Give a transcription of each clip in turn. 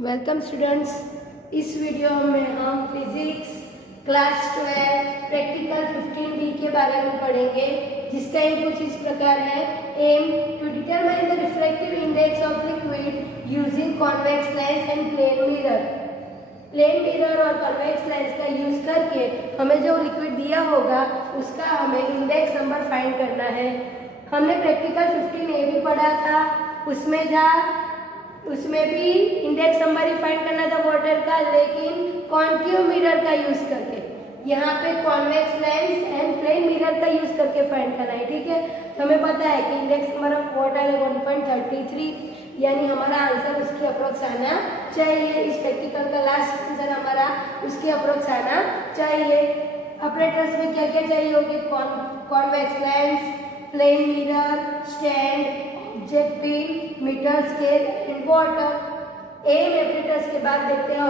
Welcome students. इस video में हम फिजिक्स क्लास 12 प्रैक्टिकल 15B के बारे में पढ़ेंगे, जिसका एम कुछ इस प्रकार है। Aim to determine the refractive index of liquid using convex lens and plane mirror. Plane mirror और कॉन्वेक्स लेंस का यूज करके हमें जो लिक्विड दिया होगा उसका हमें इंडेक्स नंबर फाइंड करना है। हमने प्रैक्टिकल 15A भी पढ़ा था, उसमें भी इंडेक्स नंबर ही फाइंड करना था वाटर का, लेकिन कॉन्केव मिरर का यूज करके। यहाँ पे convex lens and plane mirror का यूज करके फाइंड करना है, ठीक है। तो हमें पता है कि इंडेक्स नंबर ऑफ वाटर है 1.33, यानी हमारा आंसर उसके अप्रोक्स आना चाहिए। इस प्रैक्टिकल का लास्ट आंसर हमारा उसके अप्रोक्स आना चाहिए। ऑपरेटर्स में क्या क्या चाहिए होंगे? Convex lens, plane mirror, stand, object pin, metre scale and water. Aim operators के बाद देखते हैं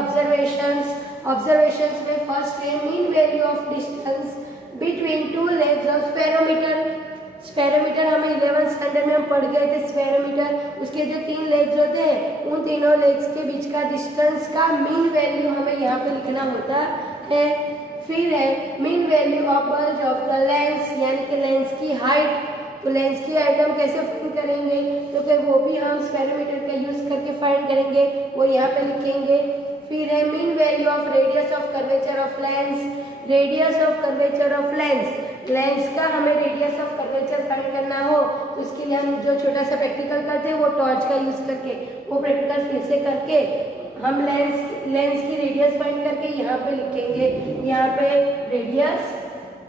ऑब्जर्वेशंस में फर्स्ट है mean value of distance between two legs of spherometer हमें 11th स्टैंडर्ड में हम पढ़ गए थे। स्फेरोमीटर, उसके जो 3 लेग्स होते हैं उन तीनों लेग्स के बीच का डिस्टेंस का मीन वैल्यू हमें यहाँ पे लिखना होता है। फिर है mean value of bulge of the lens, यानी कि लेंस की हाइट। तो लेंस की हाइट हम कैसे फाइंड करेंगे? तो फिर वो भी हम स्फेरोमीटर का यूज करके फाइंड करेंगे, वो यहाँ पे लिखेंगे। फिर है mean value of radius of curvature of lens. Lens का हमें रेडियस ऑफ कर्वेचर फाइंड करना हो तो उसके लिए हम जो छोटा सा प्रैक्टिकल करते हैं वो टॉर्च का यूज करके, वो प्रैक्टिकल फिर से करके हम लेंस की रेडियस फाइंड करके यहाँ पे लिखेंगे। यहाँ पे रेडियस,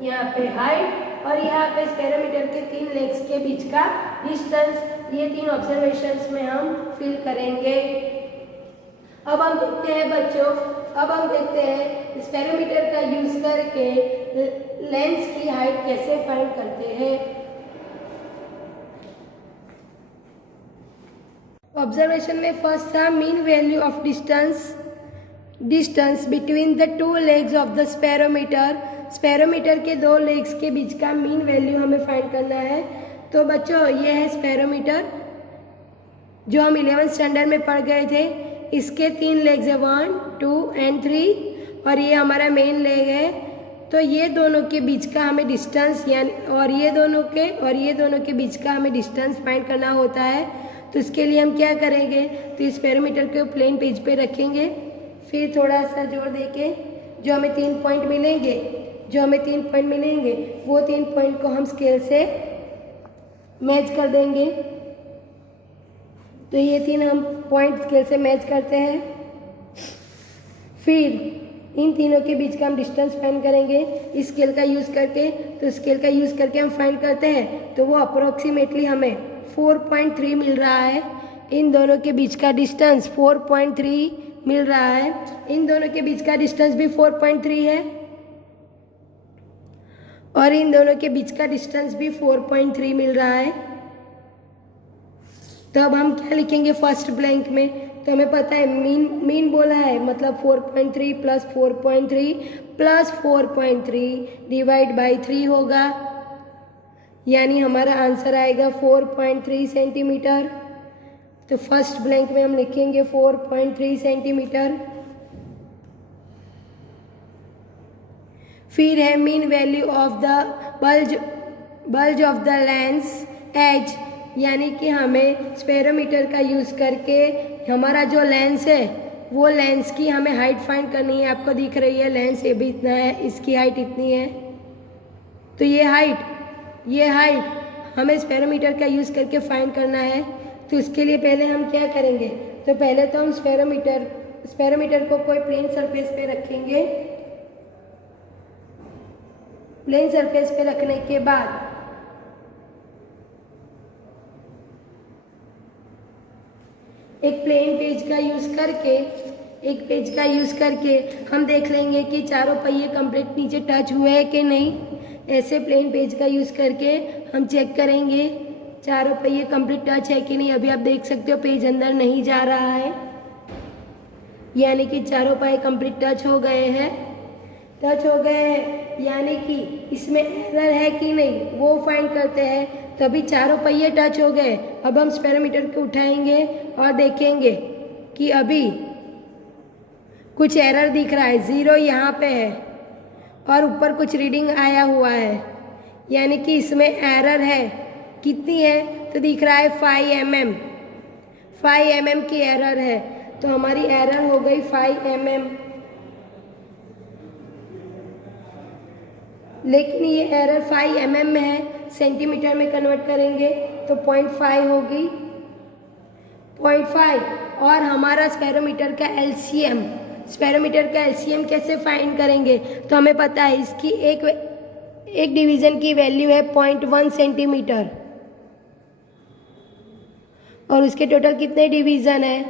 यहाँ पे हाइट और यहाँ पे स्फेरोमीटर के 3 लेग्स के बीच का डिस्टेंस। ये 3 ऑब्जर्वेशंस में हम फिल करेंगे। अब हम देखते हैं बच्चों, स्फेरोमीटर का यूज करके लेंस की हाइट कैसे फाइंड करते हैं। ऑब्जर्वेशन में फर्स्ट था mean value of distance between the 2 legs of the spherometer के 2 लेग्स के बीच का मीन वैल्यू हमें फाइंड करना है। तो बच्चों ये है स्फेरोमीटर जो हम 11th स्टैंडर्ड में पढ़ गए थे। इसके 3 लेग्स है 1, 2 एंड 3 और ये हमारा मेन लेग है। तो ये दोनों के बीच का हमें डिस्टेंस यानी और ये दोनों के बीच का हमें डिस्टेंस फाइंड करना होता है। तो इसके लिए हम क्या करेंगे? तो इस स्फेरोमीटर को प्लेन पेज पे रखेंगे, फिर थोड़ा सा जोर देके जो हमें 3 पॉइंट मिलेंगे वो 3 पॉइंट को हम स्केल से मैच कर देंगे। तो ये 3 हम पॉइंट स्केल से मैच करते हैं। फिर इन तीनों के बीच का हम डिस्टेंस फाइंड करेंगे इस स्केल का यूज़ करके। तो स्केल का यूज़ करके हम फाइंड करते हैं तो वो अप्रोक्सीमेटली हमें 4.3 मिल रहा है। इन दोनों के बीच का डिस्टेंस 4.3 मिल रहा है। इन दोनों के बीच का डिस्टेंस भी 4.3 है और इन दोनों के बीच का डिस्टेंस भी 4.3 मिल रहा है। तो अब हम क्या लिखेंगे फर्स्ट ब्लैंक में? तो हमें पता है मीन बोला है, मतलब 4.3 प्लस 4.3 प्लस 4.3 डिवाइड बाई 3 होगा, यानी हमारा आंसर आएगा 4.3 सेंटीमीटर। तो फर्स्ट ब्लैंक में हम लिखेंगे 4.3 सेंटीमीटर। फिर है mean value of the bulge of the lens edge, यानी कि हमें स्फेरोमीटर का यूज़ करके हमारा जो लेंस है वो लेंस की हमें हाइट फाइंड करनी है। आपको दिख रही है लेंस ये भी इतना है, इसकी हाइट इतनी है। तो ये हाइट हमें स्फेरोमीटर का यूज़ करके फाइंड करना है। तो इसके लिए पहले हम क्या करेंगे? तो पहले तो हम स्फेरोमीटर को कोई प्लेन सरफेस पे रखेंगे। प्लेन सरफेस पे रखने के बाद एक पेज का यूज़ करके हम देख लेंगे कि चारों पहिए कंप्लीट नीचे टच हुए हैं कि नहीं। ऐसे प्लेन पेज का यूज़ करके हम चेक करेंगे चारों पहिए कंप्लीट टच है कि नहीं। अभी आप देख सकते हो पेज अंदर नहीं जा रहा है, यानी कि चारों पहिए कंप्लीट टच हो गए हैं, यानी कि इसमें एरर है कि नहीं वो फाइंड करते हैं। तभी चारों पहिए टच हो गए। अब हम स्फेरोमीटर को उठाएंगे और देखेंगे कि अभी कुछ एरर दिख रहा है, 0 यहाँ पे है और ऊपर कुछ रीडिंग आया हुआ है, यानी कि इसमें एरर है। कितनी है? तो दिख रहा है 5 mm की एरर है। तो हमारी एरर हो गई 5 mm। लेकिन ये एरर 5 mm में है, सेंटीमीटर में कन्वर्ट करेंगे तो 0.5 होगी, 0.5। और हमारा स्पेरोमीटर का एलसीएम कैसे फाइंड करेंगे? तो हमें पता है इसकी एक डिवीज़न की वैल्यू है 0.1 सेंटीमीटर और उसके टोटल कितने डिवीज़न है?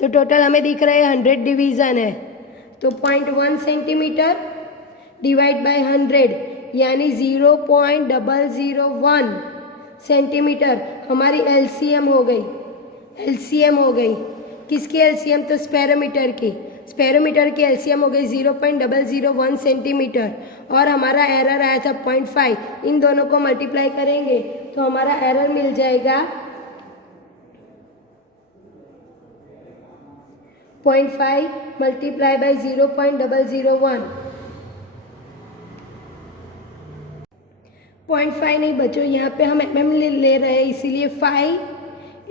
तो टोटल हमें दिख रहे हैं 100 डिवीज़न है। तो 0.1 सेंटीमीटर डिवाइड बाय 100 यानी 0.001 सेंटीमीटर हमारी एलसीएम हो गई। किसकी एलसीएम? तो स्पेरोमीटर की एलसीएम हो गई 0.001 सेंटीमीटर और हमारा एरर आया था 0.5। इन दोनों को मल्टीप्लाई करेंगे तो हमारा एरर मिल जाएगा 0.5 मल्टीप्लाई बाई 0.001। 0.5 नहीं बच्चों, यहाँ पे हम mm ले रहे हैं, इसीलिए 5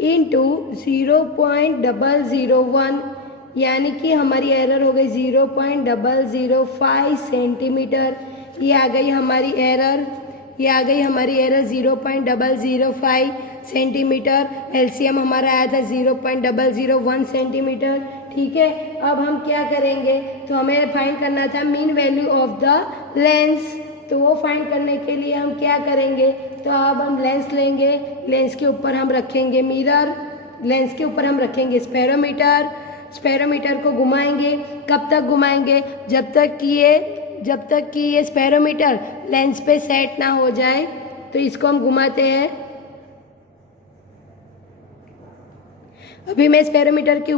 इंटू 0.001 यानी कि हमारी एरर हो गई 0.005 सेंटीमीटर। ये आ गई हमारी एरर 0.005 सेंटीमीटर। एलसीएम हमारा आया था 0.001 सेंटीमीटर। ठीक है, अब हम क्या करेंगे? तो हमें फाइंड करना था mean value of the lens. तो वो फाइंड करने के लिए हम क्या करेंगे? तो अब हम लेंस लेंगे, लेंस के ऊपर हम रखेंगे मिरर, लेंस के ऊपर हम रखेंगे स्पेरोमीटर को घुमाएंगे। कब तक घुमाएंगे? जब तक कि ये स्पेरोमीटर लेंस पे सेट ना हो जाए। तो इसको हम घुमाते हैं। अभी मैं स्पेरोमीटर को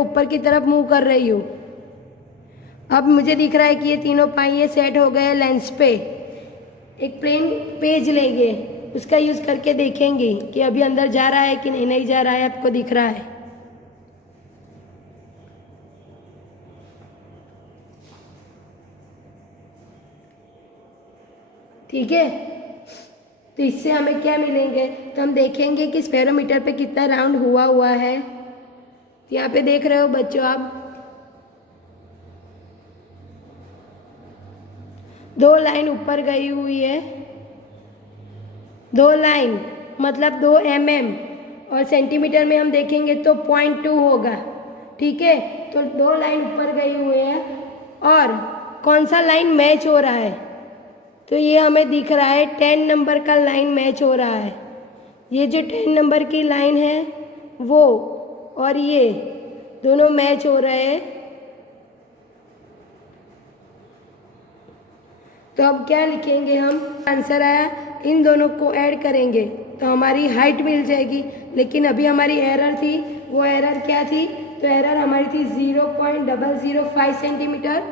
ऊपर की तरफ मूव कर रही हूँ। अब मुझे दिख रहा है कि ये तीनों पाइये सेट हो गए लेंस पे। एक प्लेन पेज लेंगे, उसका यूज़ करके देखेंगे कि अभी अंदर जा रहा है कि नहीं जा रहा है। आपको दिख रहा है? ठीक है, तो इससे हमें क्या मिलेंगे? तो हम देखेंगे कि स्पेरोमीटर पे कितना राउंड हुआ है। यहाँ पे देख रहे हो बच्चों आप, 2 लाइन ऊपर गई हुई है, 2 लाइन मतलब 2 mm और सेंटीमीटर में हम देखेंगे तो 0.2 होगा। ठीक है, तो 2 लाइन ऊपर गई हुई है और कौन सा लाइन मैच हो रहा है? तो ये हमें दिख रहा है 10 नंबर का लाइन मैच हो रहा है। ये जो 10 नंबर की लाइन है वो और ये दोनों मैच हो रहे हैं। तो अब क्या लिखेंगे हम? आंसर आया, इन दोनों को ऐड करेंगे तो हमारी हाइट मिल जाएगी। लेकिन अभी हमारी एरर थी, वो एरर क्या थी? तो एरर हमारी थी 0.005 सेंटीमीटर।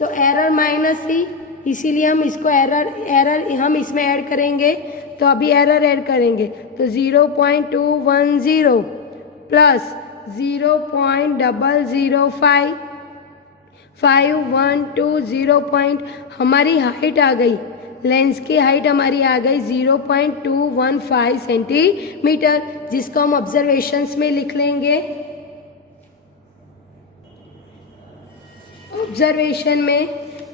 तो एरर माइनस थी, इसीलिए हम इसको एरर हम इसमें ऐड करेंगे। तो अभी एरर ऐड करेंगे तो 0.210 प्लस 0.005 5120 पॉइंट हमारी हाइट आ गई। लेंस की हाइट हमारी आ गई 0.215 सेंटीमीटर, जिसको हम ऑब्जर्वेशंस में लिख लेंगे। ऑब्जर्वेशन में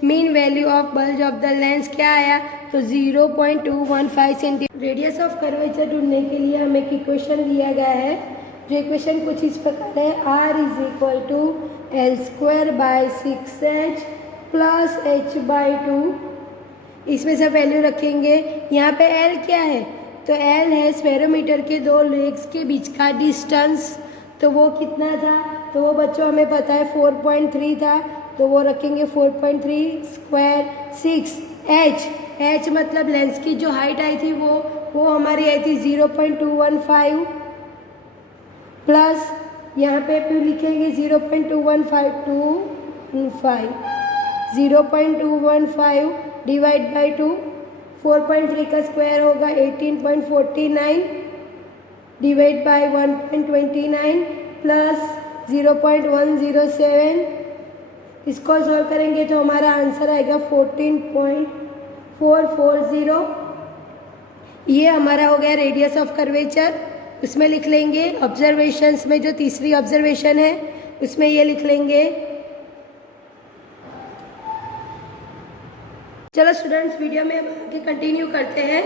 mean value of bulge of the lens क्या आया? तो 0.215 सेंटीमीटर। रेडियस ऑफ कर्वेचर ढूंढने के लिए हमें एक इक्वेशन दिया गया है, जो इक्वेशन कुछ इस प्रकार है, r = L²/6h प्लस h/2। इसमें सब वैल्यू रखेंगे। यहाँ पे L क्या है? तो L है स्फेरोमीटर के 2 लेग्स के बीच का डिस्टेंस। तो वो कितना था? तो वो बच्चों हमें पता है 4.3 था, तो वो रखेंगे 4.3 स्क्वायर 6। h मतलब लेंस की जो हाइट आई थी वो हमारी आई थी 0.215 प्लस यहाँ पे फिर लिखेंगे 0.215 डिवाइड बाई 2। 4.3 का स्क्वायर होगा 18.49 डिवाइड बाई 1.29 प्लस 0.107। इसको सॉल्व करेंगे तो हमारा आंसर आएगा 14.440। ये हमारा हो गया रेडियस ऑफ कर्वेचर। उसमें लिख लेंगे ऑब्जर्वेशंस में जो तीसरी ऑब्जर्वेशन है उसमें ये लिख लेंगे। चलो स्टूडेंट्स, वीडियो में आगे कंटिन्यू करते हैं।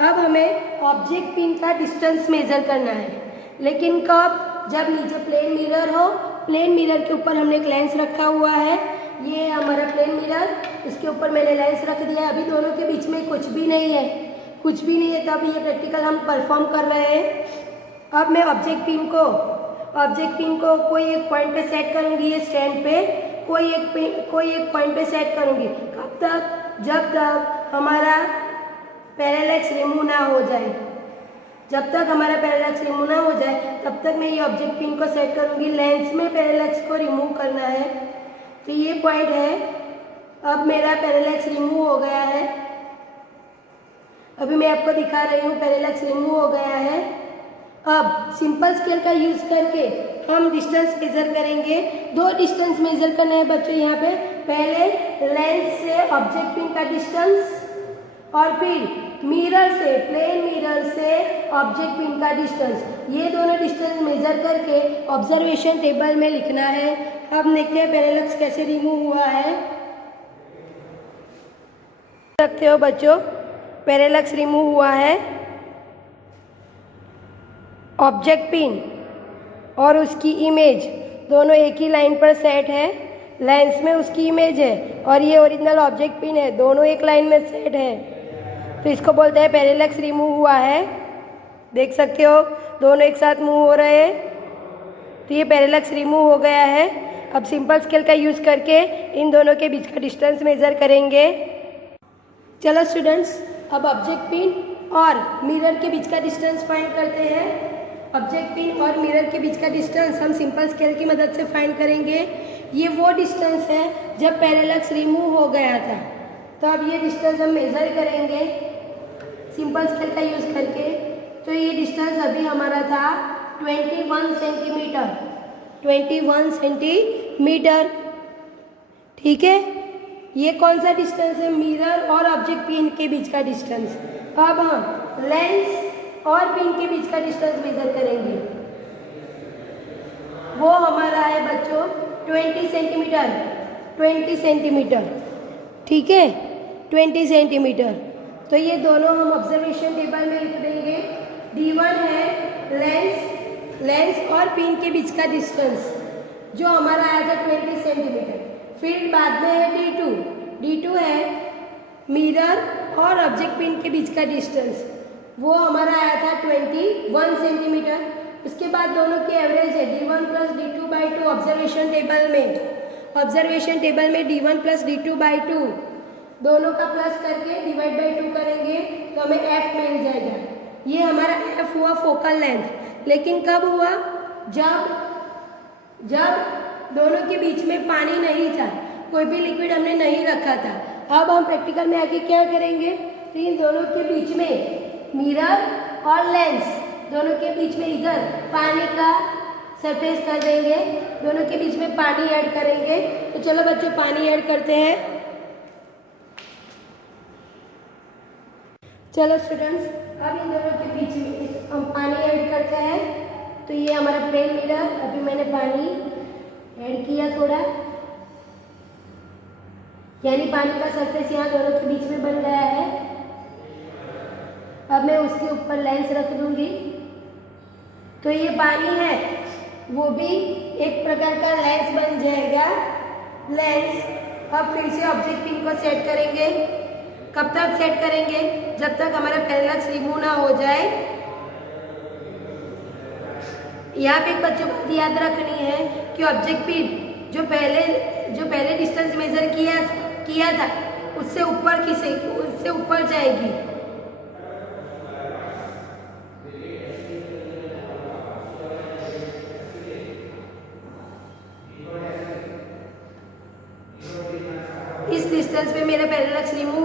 अब हमें ऑब्जेक्ट पिन का डिस्टेंस मेजर करना है, लेकिन कब? जब नीचे प्लेन मिरर हो। प्लेन मिरर के ऊपर हमने एक लेंस रखा हुआ है, ये हमारा प्लेन मिरर, इसके ऊपर मैंने लेंस रख दिया है। अभी दोनों के बीच में कुछ भी नहीं है, कुछ भी नहीं है, तब ये प्रैक्टिकल हम परफॉर्म कर रहे हैं। अब मैं ऑब्जेक्ट पिन को कोई एक पॉइंट पे सेट करूँगी, ये स्टैंड पे कोई एक पॉइंट पे सेट करूँगी। कब तक? जब तक हमारा पैरेलैक्स रिमूव ना हो जाए। जब तक हमारा पैरेलैक्स रिमूव ना हो जाए तब तक मैं ये ऑब्जेक्ट पिन को सेट करूँगी। लेंस में पैरेलैक्स को रिमूव करना है, तो ये पॉइंट है। अब मेरा पैरेलैक्स रिमूव हो गया है, अभी मैं आपको दिखा रही हूँ, पैरेलैक्स रिमूव हो गया है। अब सिंपल स्केल का यूज़ करके हम डिस्टेंस मेजर करेंगे। 2 डिस्टेंस मेजर करना है बच्चों यहाँ पे। पहले लेंस से ऑब्जेक्ट पिन का डिस्टेंस और फिर मिरर से, प्लेन मिरर से ऑब्जेक्ट पिन का डिस्टेंस। ये दोनों डिस्टेंस मेजर करके ऑब्जर्वेशन टेबल में लिखना है। अब देखते हैं पैरेलैक्स कैसे रिमूव हुआ है। सकते हो बच्चों, पैरेलैक्स रिमूव हुआ है। ऑब्जेक्ट पिन और उसकी इमेज दोनों एक ही लाइन पर सेट है। लेंस में उसकी इमेज है और ये ओरिजिनल ऑब्जेक्ट पिन है, दोनों एक लाइन में सेट है, तो इसको बोलते हैं पैरेलैक्स रिमूव हुआ है। देख सकते हो दोनों एक साथ मूव हो रहे हैं, तो ये पैरेलैक्स रिमूव हो गया है। अब सिंपल स्केल का यूज़ करके इन दोनों के बीच का डिस्टेंस मेजर करेंगे। चलो स्टूडेंट्स, अब ऑब्जेक्ट पिन और मिरर के बीच का डिस्टेंस फाइंड करते हैं। ऑब्जेक्ट पिन और मिरर के बीच का डिस्टेंस हम सिंपल स्केल की मदद से फाइंड करेंगे। ये वो डिस्टेंस है जब पैरेलैक्स रिमूव हो गया था, तो अब ये डिस्टेंस हम मेज़र करेंगे सिंपल स्केल का यूज़ करके। तो ये डिस्टेंस अभी हमारा था 21 सेंटीमीटर, 21 सेंटीमीटर। ठीक है, ये कौन सा डिस्टेंस है? मिरर और ऑब्जेक्ट पिन के बीच का डिस्टेंस। अब हम लेंस और पिन के बीच का डिस्टेंस मेजर करेंगे, वो हमारा है बच्चों 20 सेंटीमीटर, 20 सेंटीमीटर। ठीक है, 20 सेंटीमीटर। तो ये दोनों हम ऑब्जर्वेशन टेबल में लिख देंगे। D1 है लेंस और पिन के बीच का डिस्टेंस, जो हमारा आया था 20 सेंटीमीटर। फिर बाद में है D2 है मिरर और ऑब्जेक्ट पिन के बीच का डिस्टेंस, वो हमारा आया था 21 सेंटीमीटर। उसके बाद दोनों की एवरेज है D1 plus D2/2 observation table में D1 प्लस D2/2 दोनों का प्लस करके डिवाइड बाई 2 करेंगे तो हमें F मिल जाएगा। ये हमारा F हुआ फोकल लेंथ। लेकिन कब हुआ? जब दोनों के बीच में पानी नहीं था, कोई भी लिक्विड हमने नहीं रखा था। अब हम प्रैक्टिकल में आगे क्या करेंगे? तो इन दोनों के बीच में मिरर और लेंस दोनों के बीच में इधर पानी का सरफेस कर देंगे, दोनों के बीच में पानी ऐड करेंगे। तो चलो बच्चों पानी ऐड करते हैं। चलो स्टूडेंट्स, अब इन दोनों के बीच में हम पानी ऐड करते हैं। तो ये हमारा प्लेन मिरर, अभी मैंने पानी ऐड किया थोड़ा, यानी पानी का सरफेस यहाँ दोनों के बीच में बन गया है। अब मैं उसके ऊपर लेंस रख दूंगी, तो ये पानी है वो भी एक प्रकार का लेंस बन जाएगा। लेंस अब फिर से ऑब्जेक्ट पिन को सेट करेंगे। कब तक सेट करेंगे? जब तक हमारा पैरेलैक्स रिमूव ना हो जाए। यहाँ पे एक बच्चों को याद रखनी है कि ऑब्जेक्ट पिन जो पहले डिस्टेंस मेजर किया था उससे ऊपर जाएगी। इस डिस्टेंस पे मेरा पैरेलैक्स रिमूव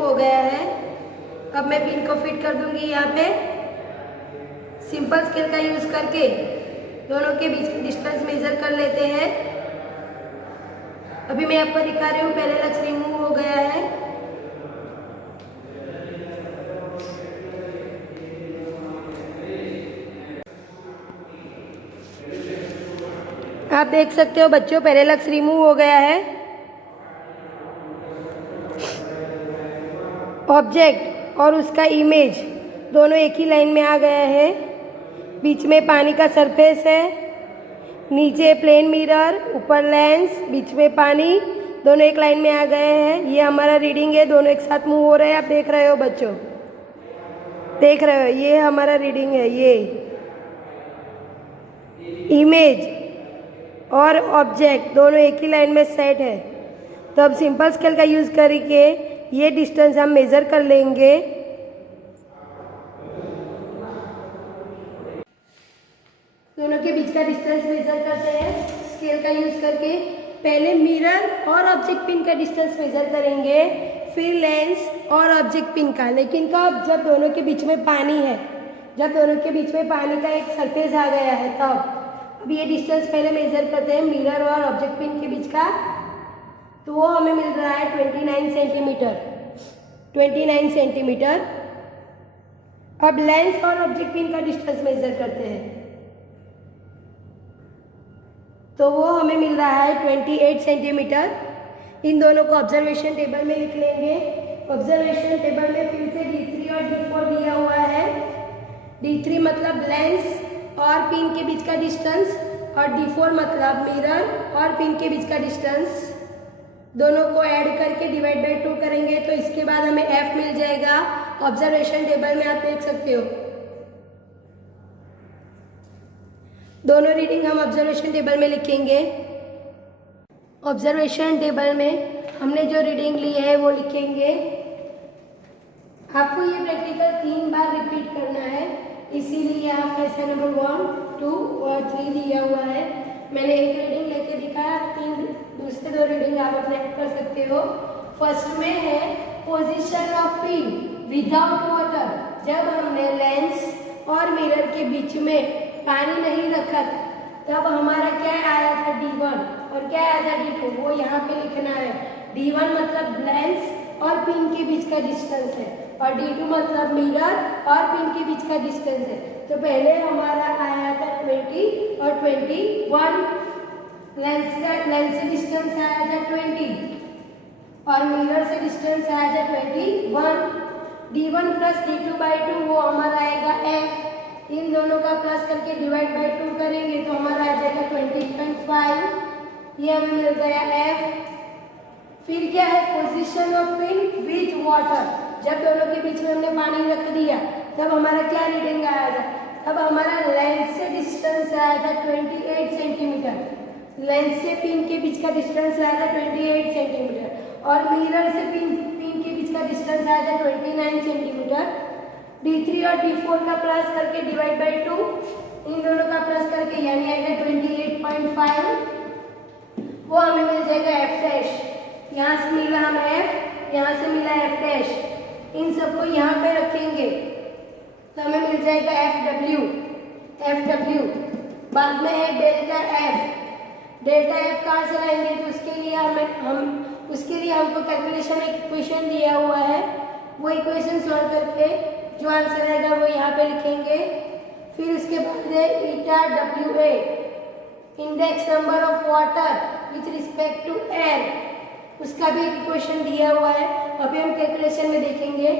हो गया है। अब मैं पिन को फिट कर दूंगी यहाँ पे सिंपल स्केल का यूज करके दोनों के बीच की डिस्टेंस मेजर कर लेते हैं। अभी मैं आपको दिखा रही हूँ, पैरेलक्स रिमूव हो गया है। आप देख सकते हो बच्चों, पैरेलक्स रिमूव हो गया है। ऑब्जेक्ट और उसका इमेज दोनों एक ही लाइन में आ गया है। बीच में पानी का सरफेस है, नीचे प्लेन मिरर, ऊपर लेंस, बीच में पानी, दोनों एक लाइन में आ गए हैं। ये हमारा रीडिंग है, दोनों एक साथ मूव हो रहे हैं। आप देख रहे हो बच्चों, देख रहे हो, ये हमारा रीडिंग है। ये इमेज और ऑब्जेक्ट दोनों एक ही लाइन में सेट है। तो अब सिंपल स्केल का यूज करके ये डिस्टेंस हम मेजर कर लेंगे। दोनों के बीच का डिस्टेंस मेजर करते हैं स्केल का यूज करके। पहले मिरर और ऑब्जेक्ट पिन का डिस्टेंस मेजर करेंगे, फिर लेंस और ऑब्जेक्ट पिन का। लेकिन कब? जब दोनों के बीच में पानी है, जब दोनों के बीच में पानी का एक सरफेस आ गया है तब। अब ये डिस्टेंस पहले मेजर करते हैं मिरर और ऑब्जेक्ट पिन के बीच का। तो वो हमें मिल रहा है 29 सेंटीमीटर, 29 सेंटीमीटर। अब लेंस और ऑब्जेक्ट पिन का डिस्टेंस मेजर करते हैं, तो वो हमें मिल रहा है 28 सेंटीमीटर। इन दोनों को ऑब्जर्वेशन टेबल में लिख लेंगे। ऑब्जर्वेशन टेबल में फिर से D3 और D4 दिया हुआ है। D3 मतलब लेंस और पिन के बीच का डिस्टेंस, और D4 मतलब मिरर और पिन के बीच का डिस्टेंस। दोनों को ऐड करके डिवाइड बाय 2 करेंगे तो इसके बाद हमें F मिल जाएगा। ऑब्जर्वेशन टेबल में आप देख सकते हो दोनों रीडिंग हम ऑब्जर्वेशन टेबल में लिखेंगे। ऑब्जर्वेशन टेबल में हमने जो रीडिंग ली है वो लिखेंगे। आपको ये प्रैक्टिकल 3 बार रिपीट करना है, इसीलिए यहाँ क्वेश्चन नंबर 1, 2 और 3 दिया हुआ है। मैंने एक रीडिंग लेके दिखाया, दूसरे 2 रीडिंग आप अपने कर सकते हो। फर्स्ट में है position of pin without water. जब हमने लेंस और मिरर के बीच में पानी नहीं रखा था तब हमारा क्या आया था D1 और क्या आया था D2, वो यहाँ पे लिखना है। D1 मतलब लेंस और पिन के बीच का डिस्टेंस है, और D2 मतलब मिरर और पिन के बीच का डिस्टेंस है। तो पहले हमारा आया था 20 और 21। लेंस से डिस्टेंस आया था 20 और मिरर से डिस्टेंस आया था 21। D1 प्लस D2/2 वो हमारा आएगा F। इन दोनों का प्लस करके डिवाइड बाय 2 करेंगे तो हमारा आ जाएगा 20.5। ये हमें मिल गया F। फिर क्या है position of pin with water. जब दोनों के बीच में हमने पानी रख दिया तब हमारा क्या रीडिंग आया था? तब हमारा लेंस से डिस्टेंस आया था 28 सेंटीमीटर। लेंस से पिन के बीच का डिस्टेंस आया था 28 सेंटीमीटर और मिरर से पिन के बीच का डिस्टेंस आया था 29 सेंटीमीटर। D3 और D4 का प्लस करके डिवाइड बाय 2, इन दोनों का प्लस करके यानी आएगा 28.5। वो हमें मिल जाएगा F डैश। यहाँ से मिला हमें F, यहाँ से मिला F डैश। इन सबको यहाँ पे रखेंगे तो हमें मिल जाएगा FW। बाद में है डेल्टा F। डेल्टा F कहाँ से लाएंगे? तो उसके लिए हमको कैलकुलेशन एक इक्वेशन दिया हुआ है। वो इक्वेशन सॉल्व करके जो आंसर आएगा वो यहाँ पे लिखेंगे। फिर उसके बाद है eta WA, index number of water with respect to air, उसका भी एक इक्वेशन दिया हुआ है। अभी हम कैलकुलेशन में देखेंगे।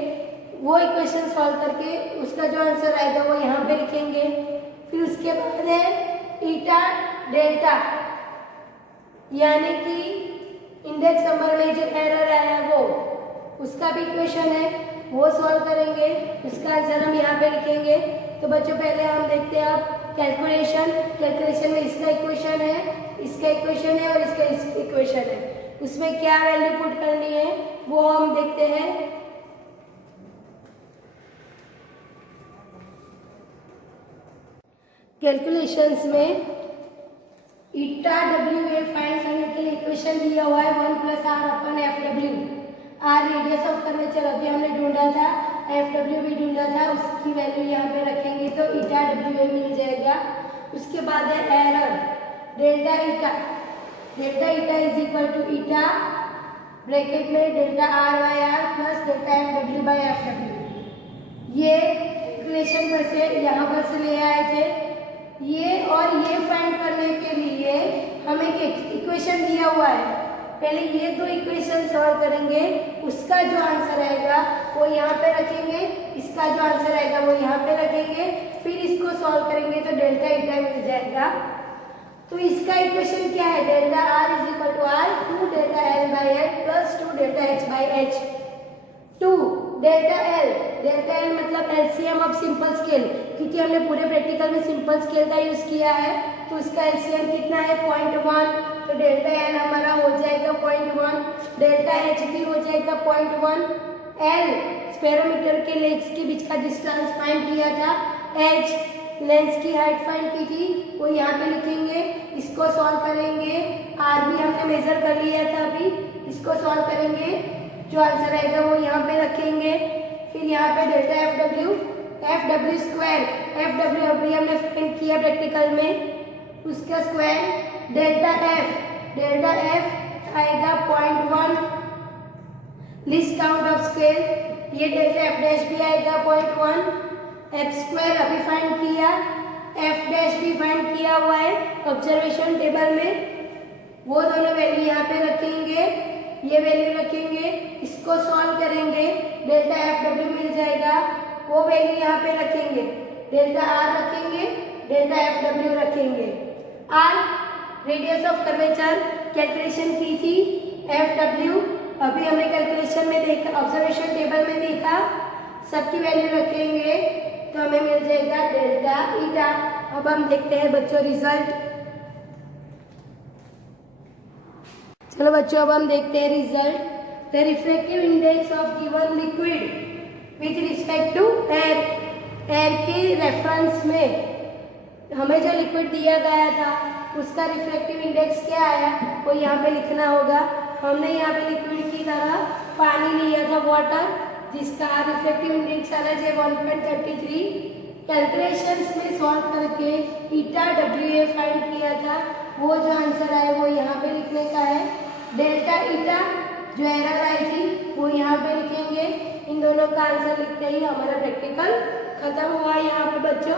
वो इक्वेशन सॉल्व करके उसका जो आंसर आएगा वो यहाँ पे लिखेंगे। फिर उसके बाद है ईटा डेल्टा, यानी कि इंडेक्स नंबर में जो एरर आया वो, उसका भी इक्वेशन है, वो सॉल्व करेंगे। उसका आंसर हम यहाँ पे लिखेंगे। तो बच्चों पहले हम देखते हैं आप कैलकुलेशन में इसका इक्वेशन है, इसका इक्वेशन है और इसका इक्वेशन है। उसमें क्या वैल्यू पुट करनी है वो हम देखते हैं। कैलकुलेशंस में ईटा WA फाइंड करने के लिए इक्वेशन दिया हुआ है 1 + R/FW। R radius of curvature अभी हमने ढूंढा था, FW भी ढूंढा था, उसकी वैल्यू यहाँ पे रखेंगे तो ईटा WA मिल जाएगा। उसके बाद है error, delta eta is equal to eta bracket में delta R/R plus delta FW/FW। ये कैलकुलेशन पर से यहाँ पर से ले आए थे। ये और ये फाइंड करने के लिए हमें एक इक्वेशन दिया हुआ है, पहले ये दो इक्वेशन सॉल्व करेंगे, उसका जो आंसर आएगा वो यहाँ पे रखेंगे, इसका जो आंसर आएगा वो यहाँ पे रखेंगे, फिर इसको सॉल्व करेंगे तो डेल्टा ईटा मिल जाएगा। तो इसका इक्वेशन क्या है, delta R is equal to R 2 delta L/L plus 2 delta H/H। 2 delta L मतलब एलसीएम ऑफ सिंपल स्केल, क्योंकि हमने पूरे प्रैक्टिकल में सिंपल स्केल का यूज किया है, तो इसका एलसीएम कितना है 0.1, तो डेल्टा L हमारा हो जाएगा 0.1, डेल्टा H भी हो जाएगा 0.1। L स्पेरोमीटर के लेग्स के बीच का डिस्टेंस फाइंड किया था, H लेंस की हाइट फाइंड की थी, वो यहाँ पे लिखेंगे, इसको सॉल्व करेंगे। R भी हमने मेजर कर लिया था अभी, इसको सॉल्व करेंगे, जो आंसर आएगा वो यहाँ पे रखेंगे। फिर यहाँ पे डेल्टा FW स्क्वायर, FW अभी हमने फाइंड किया प्रैक्टिकल में, उसका स्क्वायर डेल्टा F आएगा 0.1 लीस्ट काउंट ऑफ स्केल, ये डेल्टा F' भी आएगा 0.1। F स्क्वायर अभी फाइंड किया, F' भी फाइंड किया हुआ है ऑब्जर्वेशन टेबल में, वो दोनों वैल्यू यहाँ पे रखेंगे, ये वैल्यू रखेंगे, इसको सॉल्व करेंगे, डेल्टा FW मिल जाएगा, वो वैल्यू यहाँ पे रखेंगे, डेल्टा R रखेंगे, डेल्टा FW रखेंगे। R radius of curvature calculation की थी, FW अभी हमने कैलकुलेशन में देखा, ऑब्जर्वेशन टेबल में देखा, सबकी वैल्यू रखेंगे तो हमें मिल जाएगा डेल्टा ईटा। अब हम देखते हैं बच्चों रिजल्ट। चलो बच्चों अब हम देखते हैं result. The refractive index of given liquid with respect to air के रेफरेंस में हमें जो लिक्विड दिया गया था उसका रिफ्रैक्टिव इंडेक्स क्या आया वो यहाँ पे लिखना होगा। हमने यहाँ पे लिक्विड की तरह पानी लिया था, वाटर, जिसका रिफ्रैक्टिव इंडेक्स आ रहा है 1.33। कैलकुलेशंस में सॉल्व करके ईटा WA फाइंड किया था, वो जो आंसर आया वो यहाँ पे लिखने का है। डेल्टा ईटा जो एरर आई थी वो यहाँ पे लिखेंगे। इन दोनों का आंसर लिखते ही हमारा प्रैक्टिकल खत्म हुआ यहाँ पे बच्चों।